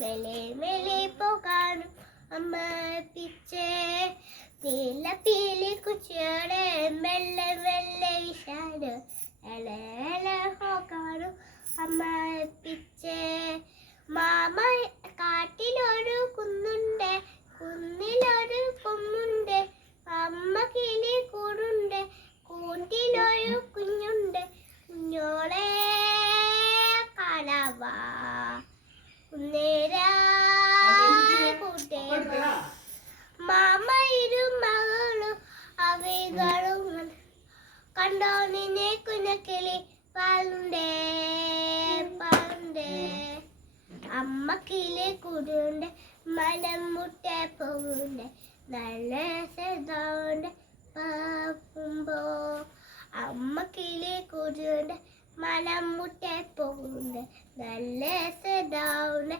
മെല്ലെ മെല്ലെ പോകാനും അമ്മ പിച്ചേ നീല പീലി കുച്ചിയോടെ മെല്ലെ മെല്ലെ വിശാലും എളെ പോകാനും അമ്മ പിച്ചേ മാമ കാട്ടിലൊരു കുന്നുണ്ട് കുന്നിലൊരു കൊമ്പുണ്ട് അമ്മ കിളി കൂടുണ്ട് കൂട്ടിലൊരു കുഞ്ഞുണ്ട് കുഞ്ഞോളെ കാണാവാ മാമ ഇരു മകളും അവകളും കണ്ടോ നിന്നെ കുഞ്ഞക്കിളി പാലുണ്ടേ പാലുണ്ടേ അമ്മ കിളി കൂടുണ്ട് മനം മുട്ട പോകുണ്ട് നല്ല സദാണ്ട് പാപ്പുമ്പോ അമ്മ കിളി കൂടുണ്ട് മനം മുട്ട പോകുണ്ട് നല്ല സദാണ്ട്